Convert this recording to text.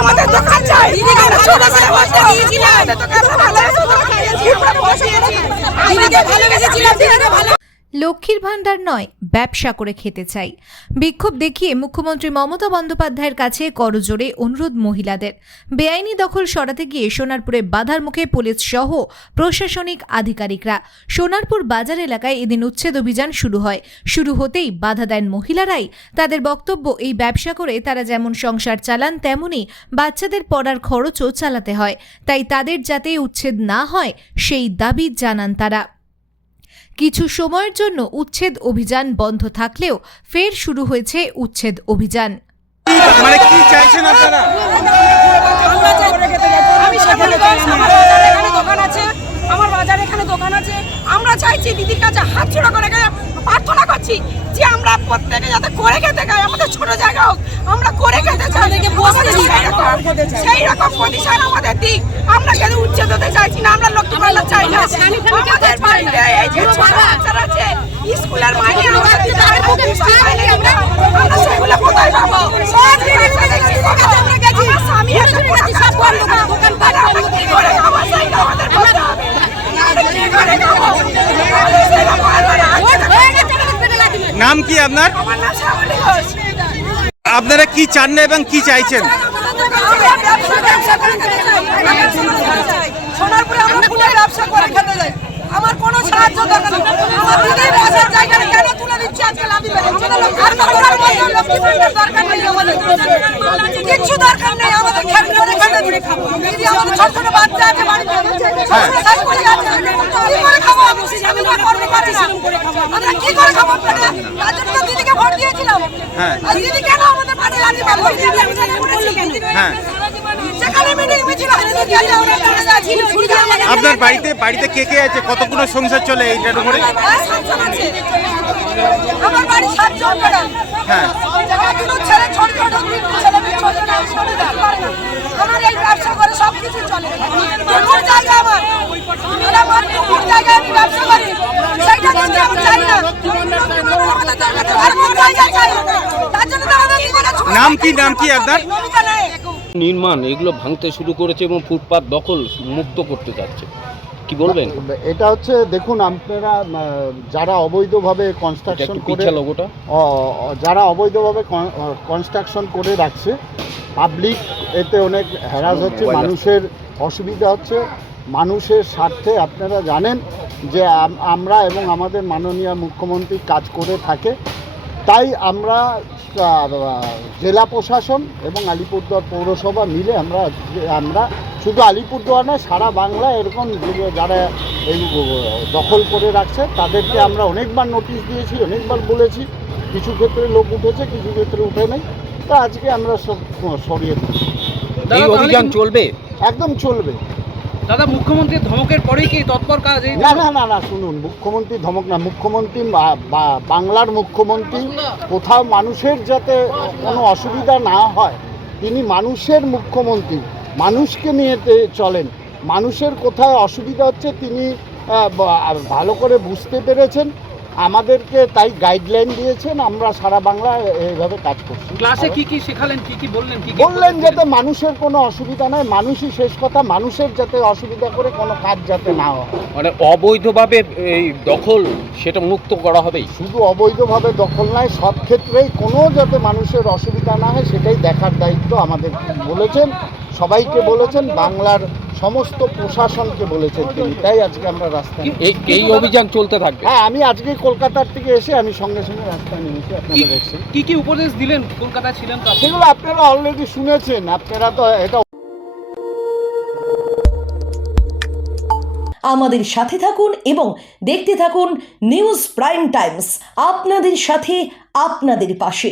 আমাদের দোকান চাই। লক্ষ্মীর ভান্ডার নয়, ব্যবসা করে খেতে চাই। বিক্ষোভ দেখিয়ে মুখ্যমন্ত্রী মমতা বন্দ্যোপাধ্যায়ের কাছে করজোড়ে অনুরোধ মহিলাদের। বেআইনি দখল সরাতে গিয়ে সোনারপুরে বাধার মুখে পুলিশ সহ প্রশাসনিক আধিকারিকরা। সোনারপুর বাজার এলাকায় এদিন উচ্ছেদ অভিযান শুরু হয়। শুরু হতেই বাধা দেন মহিলারাই। তাদের বক্তব্য, এই ব্যবসা করে তারা যেমন সংসার চালান, তেমনি বাচ্চাদের পড়ার খরচও চালাতে হয়। তাই তাদের যাতে উচ্ছেদ না হয় সেই দাবি জানান তারা। কিছু সময়ের জন্য উচ্ছেদ অভিযান বন্ধ থাকলেও ফের শুরু হয়েছে উচ্ছেদ অভিযান। মানে কি চাইছেন আপনারা? আমার বাজারে এখানে দোকান আছে, আমরা চাইছি দিদির কাছে হাত জোড়া করে প্রার্থনা করছি যে আমরা প্রত্যেকে যাতে করে খেতে খাই, আমাদের ছোট জায়গা হোক, আমরা করে খেতে চাই, সেই রকম প্রতিষ্ঠান আমাদের দিক। আমরা কেন উচ্ছেদ হতে চাইছি না, আমরা লক্ষ্মী ভান্ডার চাই না। আমাদের বাড়িতে এই যে ছোট বাচ্চারা আছে, স্কুলের মাইনে আমরা সেগুলো কোথায় পাবো? আমার স্বামী দোকান পাট কি করে খাবো, সেইটা আমাদের বলতে হবে। নাম কি আপনার? আপনারা কি চান না এবং কি চাইছেন? সোনারপুরে আমরা ফুলের ব্যবসা করে খেতে যাই, আমার কোনো সাহায্য দরকার নেই। আমার দিদি বাসার জায়গাটা কেন তুলে দিচ্ছে আজকে লাভি বেড়েছে? দরকার নেই, আমাদের কিচ্ছু দরকার নেই, আমাদের খেতে করে খেতে দিদি। আমাদের ছোট ছোট বাচ্চা আছে বাড়িতে, আমরা কি করে খাবো? তার জন্য দিদিকে ভোট দিয়েছিলাম। আর দিদি কেন আমাদের পাশে লাঠি মারলো? আপনার বাড়িতে কে কে আছে? কতগুলো সংসার চলে এইটার উপরে? আমার বাড়ি 7 জন ম্যাডাম। হ্যাঁ, ছেলে ছোট ছোট 3 ছেলে মেয়ে, আমার এই ব্যবসা করে সবকিছু চলে। কোন জায়গা আমার কোন জায়গায় আমি ব্যবসা করি সেইটা কিন্তু আমি চাই না। আর কোন জায়গা চাই, তার জন্য তো আমাদের নাম কি আপনার? নির্মাণ এগুলো ভাঙতে শুরু করেছে এবং ফুটপাত দখল মুক্ত করতে যাচ্ছে, কি বলবেন? এটা হচ্ছে, দেখুন আপনারা যারা অবৈধভাবে কনস্ট্রাকশন করে যারা অবৈধভাবে কনস্ট্রাকশন করে রাখছে, পাবলিক এতে অনেক হ্যারাস হচ্ছে, মানুষের অসুবিধা হচ্ছে। মানুষের স্বার্থে আপনারা জানেন যে আমরা এবং আমাদের মাননীয় মুখ্যমন্ত্রী কাজ করে থাকে, তাই আমরা জেলা প্রশাসন এবং আলিপুরদুয়ার পৌরসভা মিলে আমরা শুধু আলিপুরদুয়ার নয়, সারা বাংলা এরকম যারা এই দখল করে রাখছে তাদেরকে আমরা অনেকবার নোটিশ দিয়েছি, অনেকবার বলেছি। কিছু ক্ষেত্রে লোক উঠেছে, কিছু ক্ষেত্রে উঠে নেই। তা আজকে আমরা সব সরিয়ে দিচ্ছি। এই অভিযান চলবে? একদম চলবে। দাদা, মুখ্যমন্ত্রীর ধমকের পরেই কি তৎপর কাজ? না, শুনুন, মুখ্যমন্ত্রী ধমক না, মুখ্যমন্ত্রী বাংলার মুখ্যমন্ত্রী। কোথাও মানুষের যাতে কোনো অসুবিধা না হয়, তিনি মানুষের মুখ্যমন্ত্রী, মানুষকে নিয়ে চলেন। মানুষের কোথায় অসুবিধা হচ্ছে তিনি ভালো করে বুঝতে পেরেছেন, আমাদেরকে তাই গাইডলাইন দিয়েছেন। আমরা সারা বাংলা এইভাবে কাজ করছি। ক্লাসে কি শেখালেন, কি বললেন? বললেন যাতে মানুষের কোনো অসুবিধা নয়, মানুষই শেষ কথা, মানুষের যাতে অসুবিধা করে কোনো কাজ যাতে না হয়। মানে অবৈধভাবে এই দখল সেটা মুক্ত করা হবে। শুধু অবৈধভাবে দখল নয়, সব ক্ষেত্রেই কোনো যাতে মানুষের অসুবিধা না হয় সেটাই দেখার দায়িত্ব আমাদের বলেছেন, সবাইকে বলেছেন, বাংলার সমস্ত প্রশাসনকে বলেছেন তিনি। তাই আজকে আমরা রাস্তায় এই অভিযান চলতে থাকবে। হ্যাঁ, আমি আজকে কলকাতার থেকে এসে আমি সঙ্গে রাস্তায় নেমেছি। আপনারা দেখছেন কি উপদেশ দিলেন? কলকাতায় ছিলেন তো, সেগুলো আপনারা অলরেডি শুনেছেন। আপনারা তো এটা আমাদের সাথে থাকুন এবং দেখতে থাকুন নিউজ প্রাইম টাইমস, আপনাদের সাথে আপনাদের পাশে।